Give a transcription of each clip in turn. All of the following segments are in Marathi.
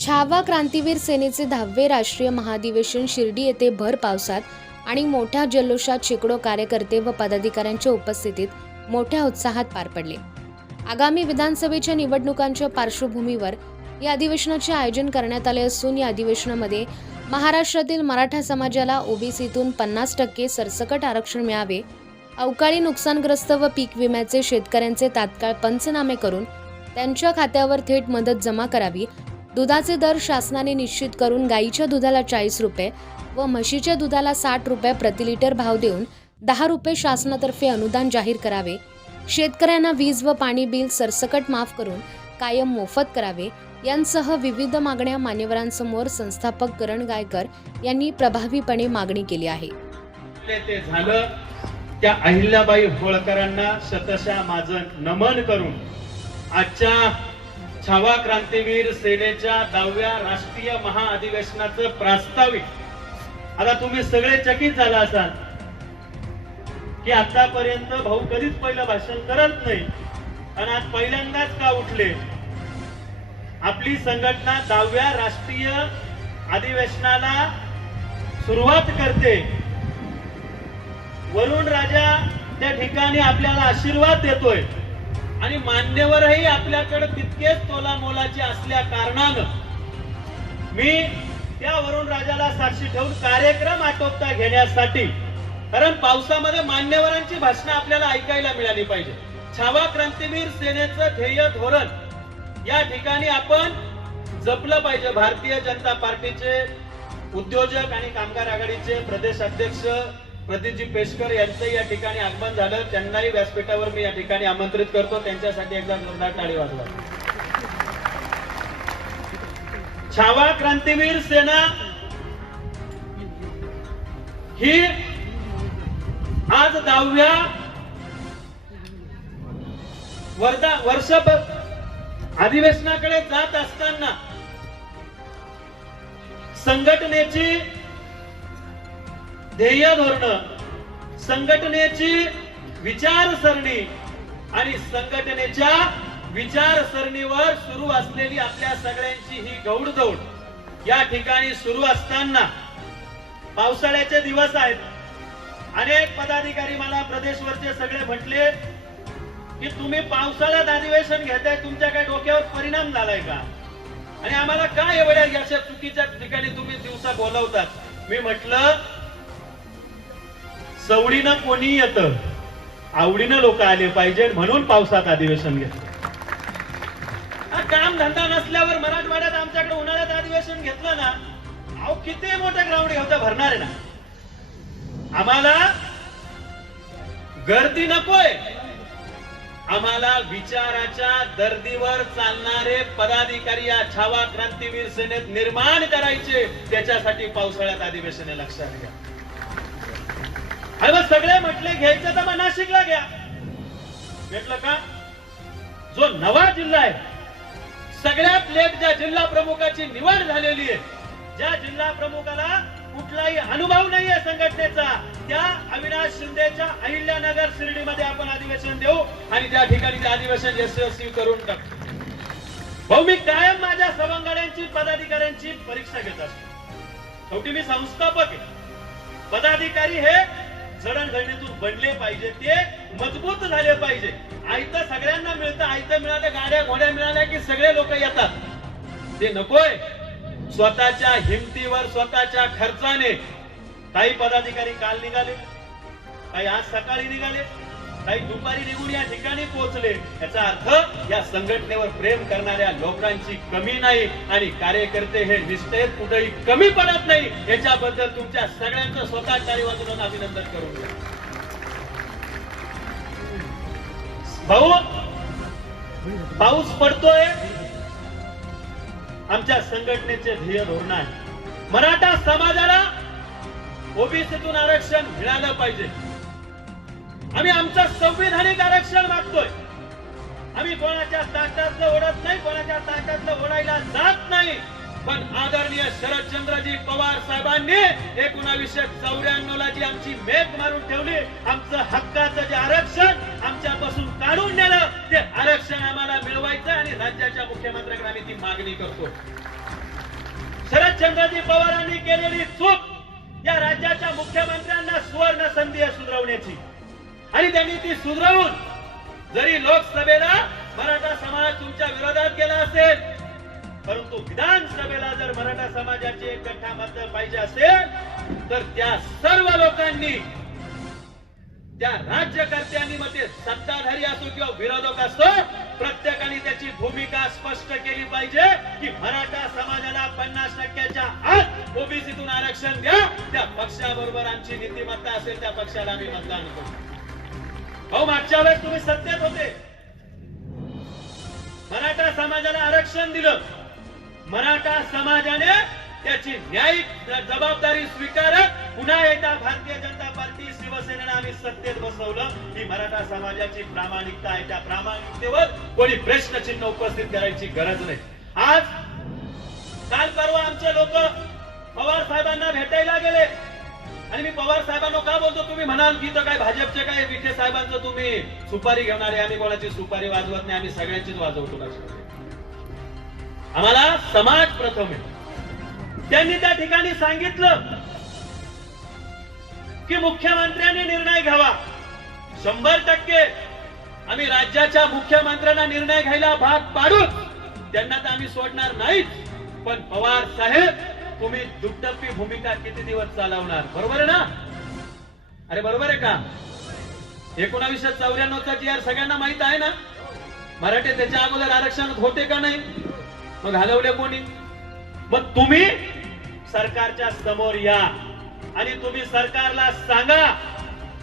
छावा क्रांतीवीर सेनेचे दहावे राष्ट्रीय महाधिवेशन शिर्डी येथे भर पावसात आणि मोठ्या जल्लोषात शेकडो कार्यकर्ते व पदाधिकाऱ्यांच्या उपस्थितीत मोठ्या उत्साहात पार पडले. आगामी विधानसभेच्या निवडणुकांच्या पार्श्वभूमीवर या अधिवेशनाचे आयोजन करण्यात आले असून या अधिवेशनामध्ये महाराष्ट्रातील मराठा समाजाला ओबीसीतून पन्नास टक्के सरसकट आरक्षण मिळावे अवकाळी नुकसानग्रस्त व पीक विम्याचे शेतकऱ्यांचे तात्काळ पंचनामे करून त्यांच्या खात्यावर थेट मदत जमा करावी दुधाचे दर शासनाने निश्चित करून गाईच्या दुधाला चाळीस रुपये व म्हशीच्या दुधाला साठ रुपये प्रति लिटर भाव देऊन दहा रुपये शासनातर्फे अनुदान जाहीर करावे. शेतकऱ्यांना वीज व पाणी बिल सरसकट माफ करून कायम मोफत करावे. यांसह विविध मागण्या मान्यवरांसमोर संस्थापक करण गायकर यांनी प्रभावीपणे मागणी केली आहे. ते ते झालं. त्या अहिल्याबाई होळकरांना शतशा माझं नमन करून आजच्या छावा क्रांतीवीर सेनेच्या दहाव्या राष्ट्रीय महाअधिवेशनाचं प्रास्ताविक. आता तुम्ही सगळे चकित झाला असाल. की आतापर्यंत भाऊ कधीच पहिलं भाषण करत नाही. आणि आज पहिल्यांदाच का उठले? आपली संघटना दहाव्या राष्ट्रीय अधिवेशनाला सुरुवात करते. वरुण राजा त्या ठिकाणी आपल्याला आशीर्वाद देतोय. आणि मान्यवरही आपल्याकडे तितकेच तोला मोलाचे असल्या कारणानं मी त्या वरुण राजाला साक्षी ठेवून कार्यक्रम आटोपता घेण्यासाठी कारण पावसामध्ये मान्यवरांची भाषणं आपल्याला ऐकायला मिळाली पाहिजे. छावा क्रांतीवीर सेनेचं ध्येय धोरण या ठिकाणी आपण जपलं पाहिजे. भारतीय जनता पार्टीचे उद्योजक आणि कामगार आघाडीचे प्रदेश अध्यक्ष प्रदीपजी पेशकर यांचं या ठिकाणी आगमन झालं. त्यांनाही व्यासपीठावर मी या ठिकाणी आमंत्रित करतो. त्यांच्यासाठी एकदा जोरदार टाळी वाजवा. छावा क्रांतीवीर सेना. ही आज दहाव्या वर्धा वर्षभर अधिवेशनाकडे जात असताना संघटनेची ध्येय धोरण संघटनेची विचारसरणी आणि संघटनेच्या विचारसरणीवर सुरू असलेली आपल्या सगळ्यांची ही गौडदौड या ठिकाणी सुरू असताना पावसाळ्याचे दिवस आहेत. अनेक पदाधिकारी मला प्रदेशवरचे सगळे म्हटले की तुम्ही पावसाळ्यात अधिवेशन घेताय तुमच्या काय डोक्यावर परिणाम झालाय का? आणि आम्हाला काय एवढ्या अशा चुकीच्या ठिकाणी तुम्ही दिवसा बोलवतात? मी म्हटलं सवडीनं कोणी येत? आवडीनं लोक आले पाहिजे म्हणून पावसात अधिवेशन घेतलं. काम धंदा नसल्यावर मराठवाड्यात आमच्याकडे उन्हाळ्यात अधिवेशन घेतलं ना अहो किती मोठं ग्राउंड घेऊन भरणार आहे ना? आम्हाला गर्दी नकोय. आम्हाला विचाराच्या दर्दीवर चालणारे पदाधिकारी या छावा क्रांतीवीर सेनेत निर्माण करायचे त्याच्यासाठी पावसाळ्यात अधिवेशन लक्षात घ्या. आणि मग सगळे म्हटले घ्यायचं तर मग नाशिकला घ्या. भेटलं का? जो नवा जिल्हा आहे सगळ्यात लेट ज्या जिल्हा प्रमुखाची निवड झालेली आहे ज्या जिल्हा प्रमुखाला कुठलाही अनुभव नाहीये संघटनेचा त्या अविनाश शिंदेच्या अहिल्यानगर शिर्डीमध्ये आपण अधिवेशन देऊ आणि त्या ठिकाणी ते अधिवेशन यशस्वी करून टाकू. भाऊ मी कायम माझ्या सवंगड्यांची पदाधिकाऱ्यांची परीक्षा घेत असतो. शेवटी मी संस्थापक आहे. पदाधिकारी हे जडणघडणीतून बनले पाहिजे ते मजबूत झाले पाहिजे. आयतं सगळ्यांना मिळतं आयतं मिळालं गाड्या घोड्या मिळाल्या की सगळे लोक येतात. ते नकोय. स्वतःच्या हिमतीवर स्वतःच्या खर्चाने काही पदाधिकारी काल निघाले काही आज सकाळी निघाले. काही दुपारी निघून या ठिकाणी पोहोचले. याचा अर्थ या संघटनेवर प्रेम करणाऱ्या लोकांची कमी नाही आणि कार्यकर्ते हे निश्चय कुठेही कमी पडत नाही. याच्याबद्दल तुमच्या सगळ्यांचं स्वतः टाळी अभिनंदन करून भाऊ पाऊस पडतोय. आमच्या संघटनेचे ध्येय धोरण आहे. मराठा समाजाला ओबीसीतून आरक्षण मिळालं पाहिजे. आम्ही आमचं संविधानिक आरक्षण मागतोय. आम्ही कोणाच्या ताटातलं ओढत नाही कोणाच्या ताटातलं ओढायला जात नाही. पण आदरणीय शरदचंद्रजी पवार साहेबांनी एकोणावीसशे चौऱ्याण्णव ला जी आमची मेघ मारून ठेवली आमचं हक्काचं जे आरक्षण आमच्यापासून काढून नेलं ते आरक्षण आम्हाला मिळवायचं आणि राज्याच्या मुख्यमंत्र्यांकडे आम्ही ती मागणी करतो. शरदचंद्रजी पवारांनी केलेली चूक या राज्याच्या मुख्यमंत्र्यांना सुवर्ण संधी सुधरवण्याची आणि त्यांनी ती सुधरवून जरी लोकसभेला मराठा समाज तुमच्या विरोधात गेला असेल परंतु विधानसभेला जर मराठा समाजाचे गठ्ठा पाहिजे असेल तर त्या सर्व लोकांनी त्या राज्यकर्त्यांनी मग ते सत्ताधारी असो किंवा विरोधक असो प्रत्येकाने त्याची भूमिका स्पष्ट केली पाहिजे की मराठा समाजाला पन्नास टक्क्याच्या आत ओबीसीतून आरक्षण द्या. त्या पक्षाबरोबर आमची नीतिमत्ता असेल त्या पक्षाला आम्ही मतदान करू. अहो मागच्या वेळेस तुम्ही सत्तेत होते. मराठा समाजाला आरक्षण दिलं. मराठा समाजाने त्याची न्यायिक जबाबदारी स्वीकारत पुन्हा एकदा भारतीय जनता पार्टी शिवसेनेला आम्ही सत्तेत बसवलं. ही मराठा समाजाची प्रामाणिकता आहे. त्या प्रामाणिकतेवर कोणी प्रश्नचिन्ह उपस्थित करायची गरज नाही. आज काल परवा आमचे लोक पवार साहेबांना भेटायला गेले. आणि मी पवार साहेबांना का बोलतो? तुम्ही म्हणाल की तर काय भाजपचे काय विखे साहेबांचं तुम्ही सुपारी घेणारे आम्ही कोणाची सुपारी वाजवत नाही आम्ही सगळ्यांचीच वाजवतो लक्षात आम्हाला समाज प्रथम आहे. त्यांनी त्या ठिकाणी सांगितलं की मुख्यमंत्र्यांनी निर्णय घ्यावा. शंभर टक्के आम्ही राज्याच्या मुख्यमंत्र्यांना निर्णय घ्यायला भाग पाडू त्यांना तर आम्ही सोडणार नाहीच. पण पवार साहेब तुम्ही दुटप्पी भूमिका किती दिवस चालवणार? बरोबर आहे ना? अरे बरोबर आहे का? एकोणावीसशे चौऱ्याण्णवचा जी आर सगळ्यांना माहीत आहे ना? मराठे त्याच्या अगोदर आरक्षण होते का नाही? मग हलवले कोणी? मग तुम्ही सरकारच्या समोर या. आणि तुम्ही सरकारला सांगा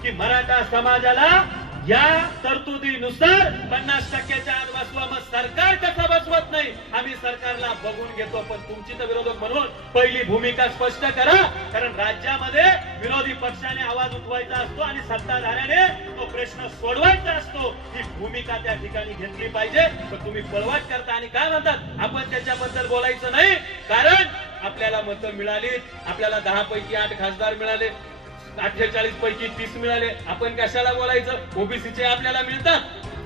की मराठा समाजाला या तरतुदीनुसार पन्नास टक्क्याच्या आत बसवा मग सरकार कसं बसवत नाही? आम्ही सरकारला बघून घेतो पण तुमची तर विरोधक म्हणून पहिली भूमिका स्पष्ट करा. कारण राज्यामध्ये विरोधी पक्षाने आवाज उठवायचा असतो आणि सत्ताधाऱ्याने तो प्रश्न सोडवायचा असतो. ही भूमिका त्या ठिकाणी घेतली पाहिजे. पण तुम्ही पळवाट करता आणि काय म्हणतात? आपण त्याच्याबद्दल बोलायचं नाही. कारण आपल्याला मतं मिळाली आपल्याला दहा पैकी आठ खासदार मिळाले. अठ्ठेचाळीस पैकी तीस मिळाले. आपण कशाला बोलायचं? ओबीसीचे आपल्याला मिळतात.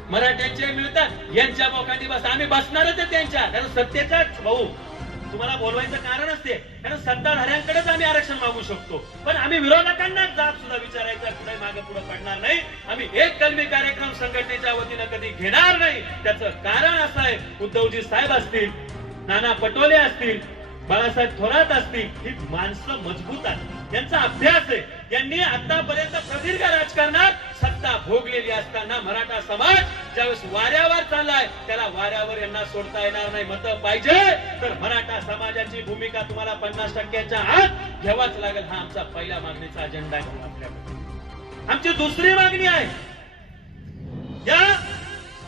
मराठ्यांचे मिळतात. यांच्या बोकांनी बस. आम्ही बसणारच आहे त्यांच्या. कारण सत्तेचाच भाऊ. तुम्हाला बोलवायचं कारण असते. कारण सत्ताधाऱ्यांकडेच आम्ही आरक्षण मागू शकतो. पण आम्ही विरोधकांना जाब सुद्धा विचारायचा कुठे मागे पुढे पडणार नाही. आम्ही एक कलमी कार्यक्रम संघटनेच्या वतीनं कधी घेणार नाही. त्याचं कारण असं आहे. उद्धवजी साहेब असतील नाना पटोले असतील बाळासाहेब थोरात असतील ही माणसं मजबूत आहेत. यांचा अभ्यास आहे. यांनी आतापर्यंत प्रदीर्घ राजकारणात सत्ता भोगलेली असताना मराठा समाज ज्यावेळेस वाऱ्यावर चाललाय त्याला वाऱ्यावर यांना सोडता येणार नाही. मत पाहिजे तर मराठा समाजाची भूमिका तुम्हाला पन्नास टक्क्याच्या आत घ्यावाच लागेल. हा आमचा पहिल्या मागणीचा अजेंडा आहे आपल्याकडे. आमची दुसरी मागणी आहे या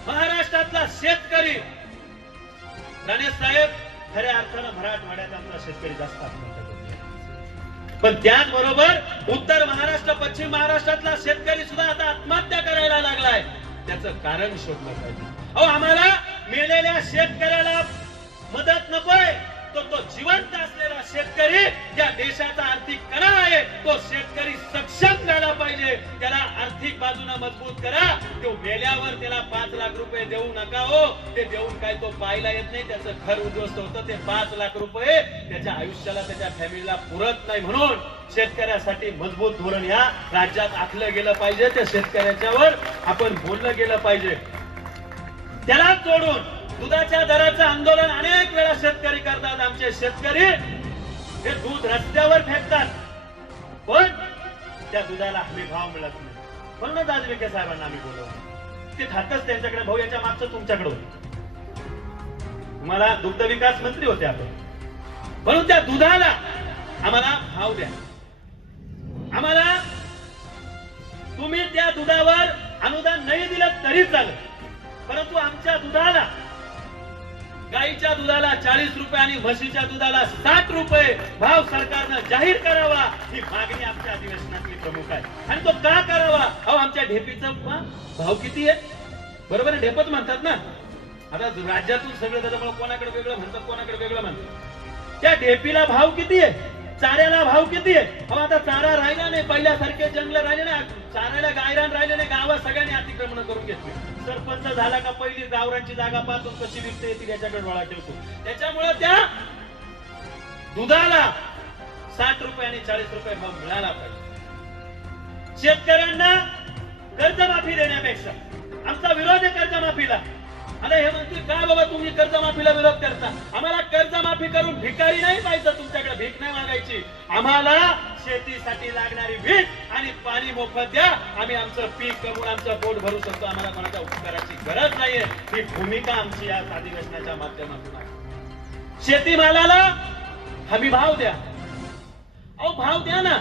महाराष्ट्रातला शेतकरी गणेश साहेब खऱ्या अर्थानं मराठवाड्यात आमचा शेतकरी जास्त पण त्याचबरोबर उत्तर महाराष्ट्र पश्चिम महाराष्ट्रातला शेतकरी सुद्धा आता आत्महत्या करायला लागलाय. त्याचं कारण शोधलं पाहिजे. अहो आम्हाला मेलेल्या शेतकऱ्याला मदत नकोय. तो तो जिवंत असले शेतकरी या देशाचा आर्थिक कणा आहे तो शेतकरी सक्षम झाला पाहिजे. त्याला आर्थिक बाजूने मजबूत करा. तो मेल्यावर त्याला पाच लाख रुपये देऊ नका हो. ते देऊन काय तो पाहायला येत नाही. त्याचं घर उद्ध्वस्त होतं. ते पाच लाख रुपये त्याच्या आयुष्याला त्याच्या फॅमिलीला पुरत नाही म्हणून शेतकऱ्यासाठी मजबूत धोरण या राज्यात आखलं गेलं पाहिजे. त्या शेतकऱ्याच्यावर आपण बोललं गेलं पाहिजे. त्याला जोडून दुधाच्या दराचं आंदोलन अनेक वेळा शेतकरी करतात. आमचे शेतकरी हे दूध रस्त्यावर फेकतात. पण त्या दुधाला हमी भाव मिळत नाही. म्हणूनच आज विखे साहेबांना आम्ही बोलवलं. ते खातच त्यांच्याकडे भाऊ याच्या मागचं तुमच्याकडे होत. तुम्हाला दुग्ध विकास मंत्री होते आपण. म्हणून त्या दुधाला आम्हाला भाव द्या. आम्हाला तुम्ही त्या दुधावर अनुदान नाही दिलं तरी चालेल. परंतु आमच्या दुधाला गाईच्या दुधाला चाळीस रुपये आणि म्हशीच्या दुधाला साठ रुपये भाव सरकारनं जाहीर करावा ही मागणी आमच्या अधिवेशनातली प्रमुख आहे. आणि तो का करावा? अहो आमच्या ढेपीचा भाव किती आहे? बरोबर आहे ढेपच म्हणतात ना. आता राज्यातून सगळं त्याच्यामुळे कोणाकडे वेगळं म्हणतात कोणाकडे वेगळं म्हणतात? त्या ढेपीला भाव किती आहे? चाऱ्याला भाव किती आहे? अहो आता चारा राहिला नाही पहिल्यासारखे जंगल राहिले नाही. चाऱ्याला गायरान राहिले नाही गावात सगळ्यांनी अतिक्रमण करून घेतली. सरपंच झाला का पहिली गावरांची जागा पाहतो कशी विकते ती याच्याकडे डोळा ठेवतो. त्याच्यामुळे त्या दुधाला साठ रुपये आणि चाळीस रुपये भाव मिळाला पाहिजे. शेतकऱ्यांना कर्जमाफी देण्यापेक्षा आमचा विरोध आहे कर्जमाफीला. आता हे म्हणतील काय बाबा तुम्ही कर्जमाफीला विरोध करता? आम्हाला कर्जमाफी करून भिकारी नाही पाहिजे तुमच्याकडे भीक नाही मागायची. आम्हाला शेतीसाठी लागणारी भीक आणि पाणी मोफत द्या. आम्ही आमचं पीक करून आमचं पोट भरू शकतो. आम्हाला कोणाच्या उपकाराची गरज नाहीये. ही भूमिका आमची या अधिवेशनाच्या माध्यमातून आहे. शेतीमालाला हमी भाव द्या. अहो भाव द्या ना.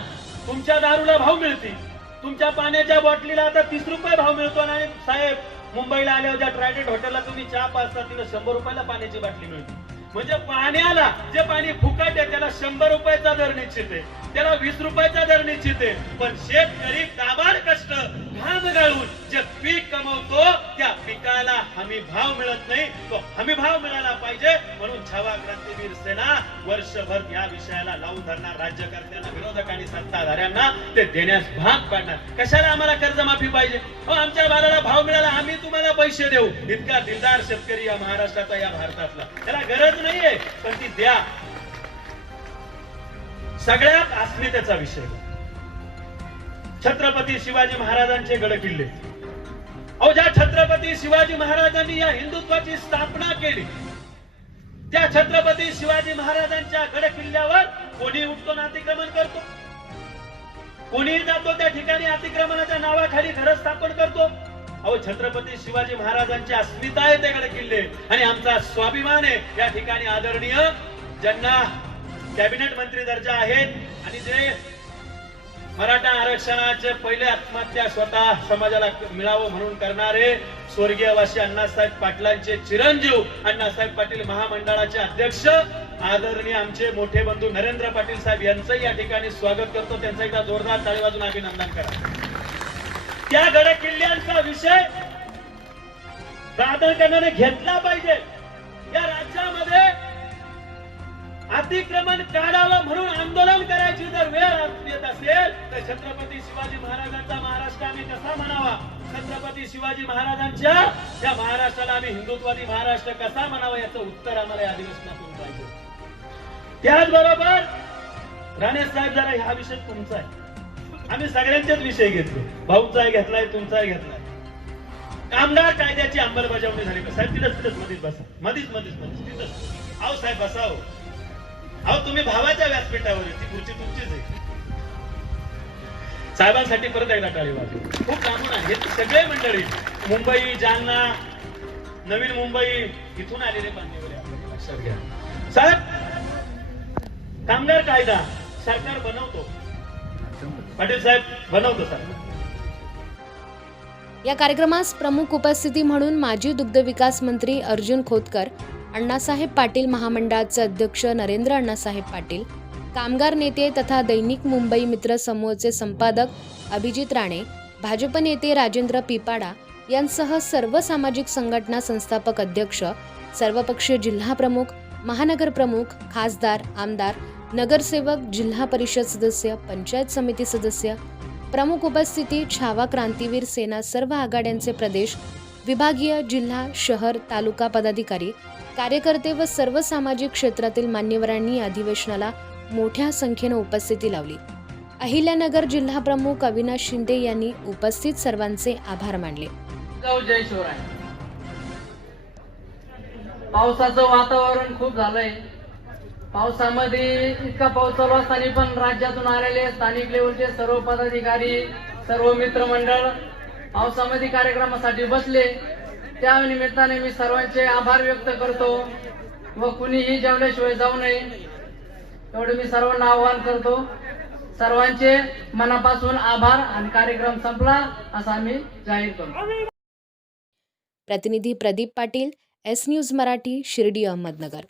तुमच्या दारूला भाव मिळतील. तुमच्या पाण्याच्या बॉटलीला आता तीस रुपये भाव मिळतो आणि साहेब? मुंबईला आल्यावर ज्या ट्रायडेंट हॉटेलला तुम्ही चहा पाचता तिला शंभर रुपयाला पाण्याची बाटली मिळते. म्हणजे पाण्याला जे पाणी फुकट आहे त्याला शंभर रुपयाचा दर निश्चित आहे. त्याला वीस रुपयाचा दर निश्चित आहे. पण शेतकरी काबाड कष्ट घाम गाळून जे पीक कमवतो त्या पिकाला हमी भाव मिळत नाही. तो हमी भाव मिळाला पाहिजे. म्हणून छावा क्रांतीवीर सेना वर्षभर या विषयाला लावून धरणार. राज्यकर्त्यांना विरोधक आणि सत्ताधाऱ्यांना ते देण्यास भाग पाडणार. कशाला आम्हाला कर्जमाफी पाहिजे? हो आमच्या बाळाला भाव मिळाला आम्ही तुम्हाला पैसे देऊ. इतका दिलदार शेतकरी या महाराष्ट्राचा या भारतातला. त्याला गरज नाहीये पण ती द्या. सगळ्यात अस्मितेचा विषय. छत्रपती शिवाजी महाराजांचे गड किल्ले अहो ज्या छत्रपती शिवाजी महाराजांनी या हिंदुत्वाची स्थापना केली त्या छत्रपती शिवाजी महाराजांच्या गड किल्ल्यावर कोणी उठतो ना अतिक्रमण करतो? कोणी जातो त्या ठिकाणी अतिक्रमणाच्या नावाखाली घर स्थापन करतो? अहो छत्रपती शिवाजी महाराजांची अस्मिता आहे ते गडकिल्ले आणि आमचा स्वाभिमान आहे. या ठिकाणी आदरणीय ज्यांना कॅबिनेट मंत्री दर्जा आहेत आणि जे मराठा आरक्षणाचे पहिले आत्महत्या स्वतः समाजाला मिळावं म्हणून करणारे स्वर्गीय वासी अण्णासाहेब पाटलांचे चिरंजीव अण्णासाहेब पाटील महामंडळाचे अध्यक्ष आदरणीय आमचे मोठे बंधू नरेंद्र पाटील साहेब यांचंही या ठिकाणी स्वागत करतो. त्यांचं एकदा जोरदार ताळी वाजून अभिनंदन करा. त्या गड किल्ल्यांचा विषय प्राधान्याने घेतला पाहिजे. या राज्यामध्ये अतिक्रमण काढावं म्हणून आंदोलन करायची जर वेळ येत असेल तर छत्रपती शिवाजी महाराजांचा महाराष्ट्र आम्ही कसा म्हणावा? छत्रपती शिवाजी महाराजांच्या त्या महाराष्ट्राला आम्ही हिंदुत्वादी महाराष्ट्र कसा म्हणावा याचं उत्तर आम्हाला या अधिवेशनातून पाहिजे त्याचबरोबर राणे साहेब जरा हा विषय तुमचा आहे. आम्ही सगळ्यांचेच विषय घेतले. भाऊचाही घेतलाय तुमचाही घेतलाय. कामगार कायद्याची अंमलबजावणी झाली. साहेब तिथंच तिथंच मधीच बसा. मधीच मधीच मधीच तिथंच. आहो साहेब बसाव हो. अहो तुम्ही भावाच्या व्यासपीठावर ती खुर्ची तुमचीच आहे. साहेबांसाठी परत एकदा टाळी वाजली खूप लांबून आहे सगळे मंडळी मुंबई जालना नवीन मुंबई इथून आलेले बांधलेले लक्षात घ्या. साहेब कामगार कायदा सरकार बनवतो. पाटील साहेब बनवतो साहेब. या कार्यक्रमास प्रमुख उपस्थिती म्हणून माजी दुग्ध विकास मंत्री अर्जुन खोतकर अण्णासाहेब पाटील महामंडळाचे अध्यक्ष नरेंद्र अण्णासाहेब पाटील कामगार नेते तथा दैनिक मुंबई मित्र समूहाचे संपादक अभिजित राणे भाजप नेते राजेंद्र पिपाडा यांसह सर्व सामाजिक संघटना संस्थापक अध्यक्ष सर्वपक्षीय जिल्हा प्रमुख महानगर प्रमुख खासदार आमदार नगरसेवक जिल्हा परिषद सदस्य पंचायत समिती सदस्य प्रमुख उपस्थिती छावा क्रांतीवीर सेना सर्व आघाड्यांचे प्रदेश विभागीय जिल्हा शहर तालुका पदाधिकारी कार्यकर्ते व सर्व सामाजिक क्षेत्रातील मान्यवरांनी अधिवेशनाला मोठ्या संख्येनं उपस्थिती लावली. अहिल्यानगर जिल्हा प्रमुख अविनाश शिंदे यांनी उपस्थित सर्वांचे आभार मानले. पावसाचं वातावरण खूप झालंय. पावसामध्ये इतका पाऊस चालू असताना पण राज्यातून आलेले स्थानिक लेवलचे सर्व पदाधिकारी सर्व मित्रमंडळ पावसामध्ये कार्यक्रमासाठी बसले. त्या निमित्ताने मी सर्वांचे आभार व्यक्त करतो व कुणीही जेवल्याशिवाय जाऊ नये एवढं मी सर्वांना आवाहन करतो. सर्वांचे मनापासून आभार आणि कार्यक्रम संपला असा आम्ही जाहीर करतो. प्रतिनिधी प्रदीप पाटील एस न्यूज मराठी शिर्डी अहमदनगर.